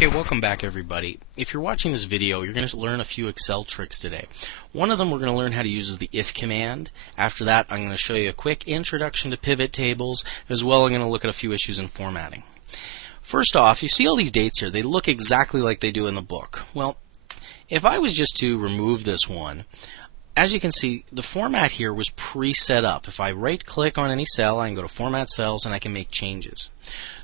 Okay, welcome back everybody. If you're watching this video, you're going to learn a few Excel tricks today. One of them we're going to learn how to use is the if command. After that, I'm going to show you a quick introduction to pivot tables. As well, I'm going to look at a few issues in formatting. First off, you see all these dates here. They look exactly like they do in the book. Well, if I was just to remove this one, as you can see, the format here was pre-set up. If I right-click on any cell, I can go to Format Cells and I can make changes.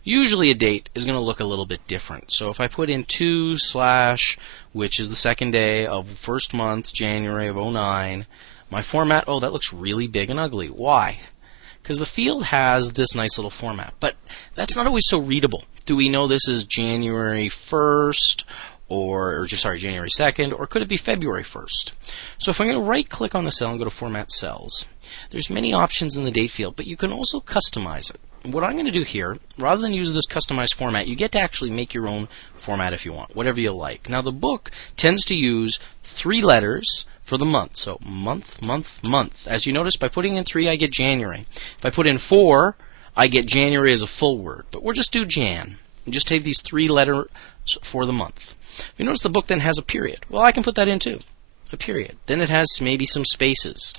Usually a date is going to look a little bit different. So if I put in 2/ which is the second day of first month, January of 09, my format, oh, that looks really big and ugly. Why? Because the field has this nice little format. But that's not always so readable. Do we know this is January 1st? January 2nd, or could it be February 1st? So if I'm going to right-click on the cell and go to Format Cells, there's many options in the date field, but you can also customize it. What I'm going to do here, rather than use this customized format, you get to actually make your own format if you want, whatever you like. Now the book tends to use 3 letters for the month, so month, month, month. As you notice, by putting in 3, I get January. If I put in 4, I get January as a full word, but we'll just do Jan. And just take these 3 letters for the month. You notice the book then has a period. Well, I can put that in too, a period. Then it has maybe some spaces.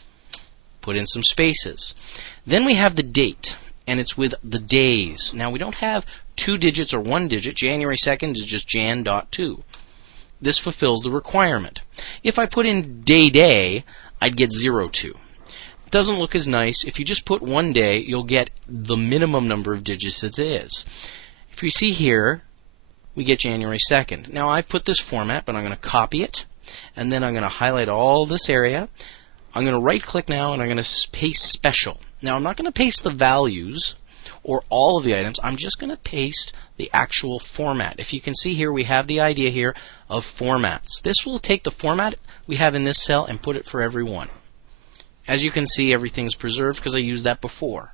Put in some spaces. Then we have the date, and it's with the days. Now we don't have 2 digits or 1 digit. January 2nd is just Jan.2. This fulfills the requirement. If I put in day, I'd get 02. Doesn't look as nice. If you just put 1 day, you'll get the minimum number of digits it is. If you see here, we get January 2nd. Now I've put this format, but I'm going to copy it, and then I'm going to highlight all this area. I'm going to right-click now, and I'm going to paste special. Now I'm not going to paste the values or all of the items. I'm just going to paste the actual format. If you can see here, we have the idea here of formats. This will take the format we have in this cell and put it for every one. As you can see, everything's preserved because I used that before.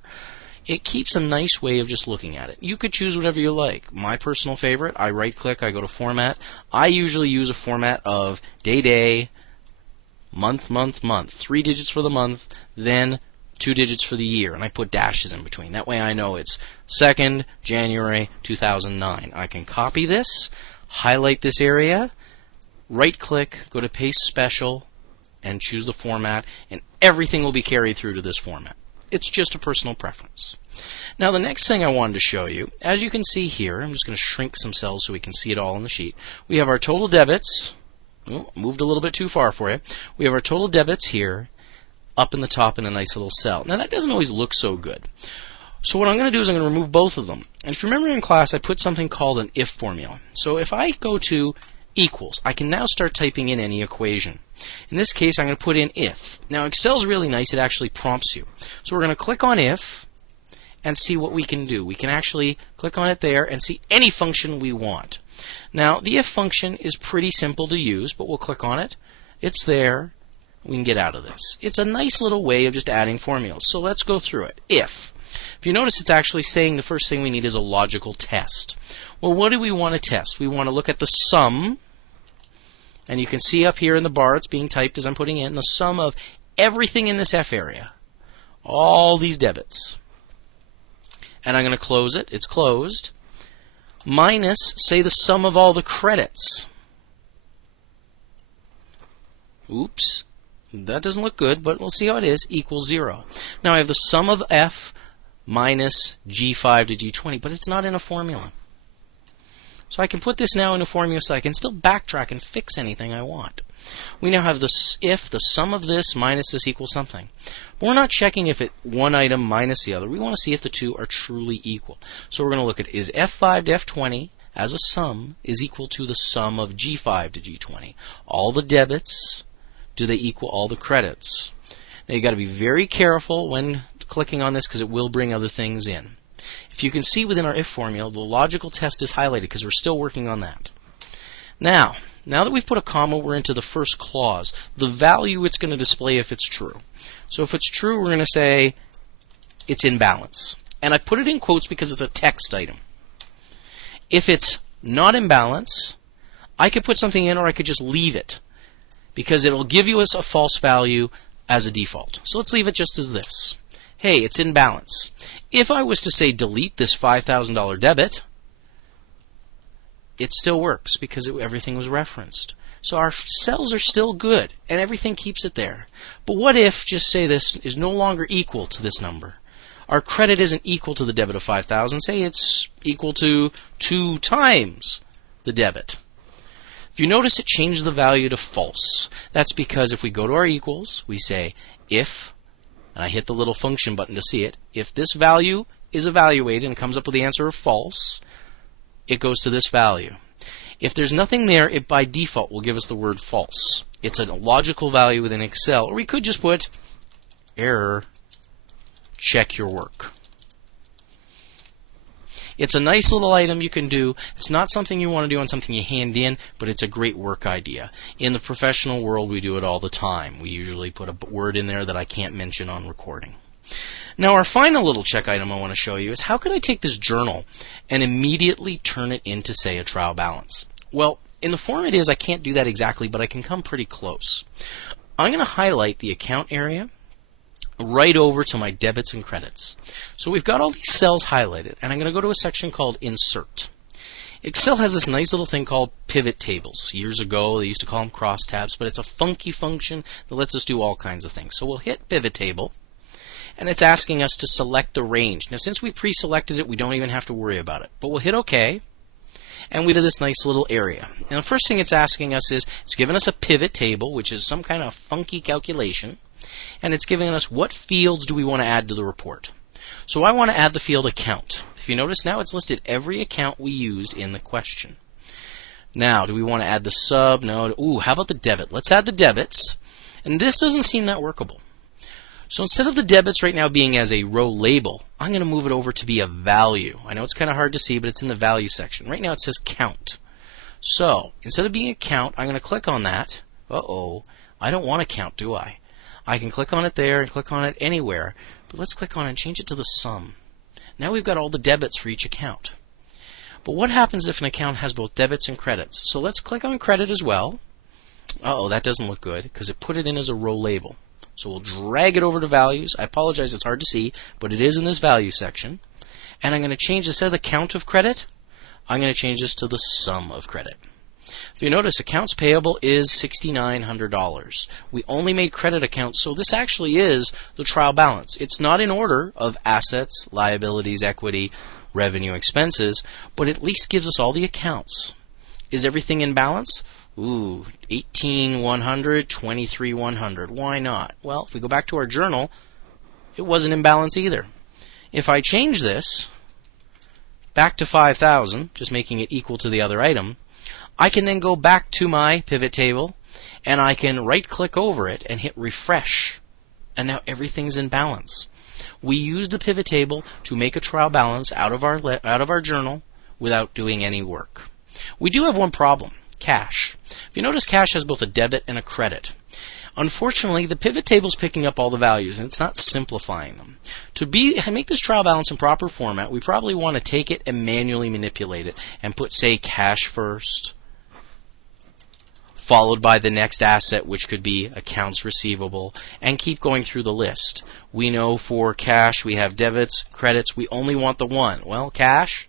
It keeps a nice way of just looking at it. You could choose whatever you like. My personal favorite, I right-click, I go to Format. I usually use a format of day, month, month, month. 3 digits for the month, then 2 digits for the year, and I put dashes in between. That way I know it's 2nd January 2009. I can copy this, highlight this area, right-click, go to Paste Special, and choose the format, and everything will be carried through to this format. It's just a personal preference. Now the next thing I wanted to show you, as you can see here, I'm just going to shrink some cells so we can see it all on the sheet. We have our total debits. Oh, moved a little bit too far for you. We have our total debits here up in the top in a nice little cell. Now that doesn't always look so good. So what I'm going to do is I'm going to remove both of them. And if you remember in class, I put something called an if formula. So if I go to equals, I can now start typing in any equation. In this case, I'm going to put in if. Now Excel's really nice, it actually prompts you. So we're going to click on if and see what we can do. We can actually click on it there and see any function we want. Now the if function is pretty simple to use, but we'll click on it. It's there. We can get out of this. It's a nice little way of just adding formulas. So let's go through it. If you notice, it's actually saying the first thing we need is a logical test. Well, what do we want to test? We want to look at the sum. And you can see up here in the bar, it's being typed as I'm putting in the sum of everything in this F area. All these debits. And I'm going to close it. It's closed. Minus, say, the sum of all the credits. Oops. That doesn't look good, but we'll see how it is. Equals 0. Now I have the sum of F minus G5 to G20, but it's not in a formula. So I can put this now in a formula so I can still backtrack and fix anything I want. We now have the if the sum of this minus this equals something. But we're not checking if one item minus the other. We want to see if the two are truly equal. So we're going to look at, is F5 to F20 as a sum is equal to the sum of G5 to G20. All the debits, do they equal all the credits? Now you've got to be very careful when clicking on this because it will bring other things in. If you can see within our if formula, the logical test is highlighted because we're still working on that. Now that we've put a comma, we're into the first clause, the value it's going to display if it's true. So if it's true, we're going to say it's in balance. And I've put it in quotes because it's a text item. If it's not in balance, I could put something in or I could just leave it because it'll give you a false value as a default. So let's leave it just as this. Hey, it's in balance. If I was to say delete this $5,000 debit, it still works because everything was referenced. So our cells are still good, and everything keeps it there. But what if, just say this is no longer equal to this number? Our credit isn't equal to the debit of 5,000. Say it's equal to 2 times the debit. If you notice, it changed the value to false. That's because if we go to our equals, we say if, and I hit the little function button to see it, if this value is evaluated and comes up with the answer of false, it goes to this value. If there's nothing there, it by default will give us the word false. It's a logical value within Excel, or we could just put error, check your work. It's a nice little item you can do. It's not something you want to do on something you hand in, but it's a great work idea. In the professional world, we do it all the time. We usually put a word in there that I can't mention on recording. Now, our final little check item I want to show you is how could I take this journal and immediately turn it into, say, a trial balance? Well, in the form it is, I can't do that exactly, but I can come pretty close. I'm going to highlight the account area right over to my debits and credits. So we've got all these cells highlighted, and I'm going to go to a section called Insert. Excel has this nice little thing called pivot tables. Years ago, they used to call them crosstabs, but it's a funky function that lets us do all kinds of things. So we'll hit pivot table, and it's asking us to select the range. Now, since we pre-selected it, we don't even have to worry about it. But we'll hit OK, and we do this nice little area. And the first thing it's asking us is, it's giving us a pivot table, which is some kind of funky calculation, and it's giving us what fields do we want to add to the report. So I want to add the field account. If you notice now, it's listed every account we used in the question. Now, do we want to add the sub? No. Ooh, how about the debit? Let's add the debits. And this doesn't seem that workable. So instead of the debits right now being as a row label, I'm going to move it over to be a value. I know it's kind of hard to see, but it's in the value section. Right now it says count. So instead of being a count, I'm going to click on that. I don't want a count, do I? I can click on it there and click on it anywhere. But let's click on it and change it to the sum. Now we've got all the debits for each account. But what happens if an account has both debits and credits? So let's click on credit as well. That doesn't look good because it put it in as a row label. So we'll drag it over to values. I apologize, it's hard to see, but it is in this value section. And I'm going to change, instead of the count of credit, I'm going to change this to the sum of credit. If you notice, accounts payable is $6,900. We only made credit accounts, so this actually is the trial balance. It's not in order of assets, liabilities, equity, revenue, expenses, but at least gives us all the accounts. Is everything in balance? Ooh, 18,100, 23,100. Why not? Well, if we go back to our journal, it wasn't in balance either. If I change this back to 5,000, just making it equal to the other item, I can then go back to my pivot table and I can right-click over it and hit refresh. And now everything's in balance. We used the pivot table to make a trial balance out of our journal without doing any work. We do have one problem. Cash. If you notice, cash has both a debit and a credit. Unfortunately, the pivot table is picking up all the values and it's not simplifying them. To make this trial balance in proper format, we probably want to take it and manually manipulate it and put, say, cash first, followed by the next asset, which could be accounts receivable, and keep going through the list. We know for cash we have debits, credits, we only want the one. Well, cash,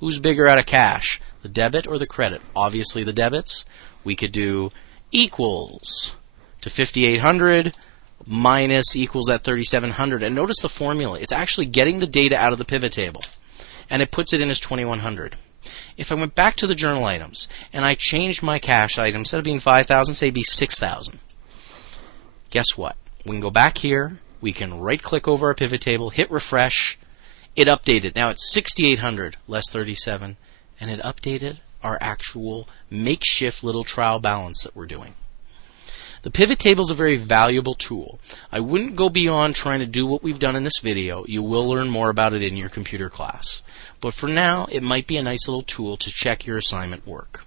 who's bigger out of cash? The debit or the credit? Obviously the debits. We could do equals to 5,800 minus equals at 3,700. And notice the formula. It's actually getting the data out of the pivot table. And it puts it in as 2,100. If I went back to the journal items and I changed my cash item, instead of being 5,000, say it'd be 6,000. Guess what? We can go back here. We can right-click over our pivot table, hit refresh. It updated. Now it's 6,800 less 37. And it updated our actual makeshift little trial balance that we're doing. The pivot table is a very valuable tool. I wouldn't go beyond trying to do what we've done in this video. You will learn more about it in your computer class. But for now, it might be a nice little tool to check your assignment work.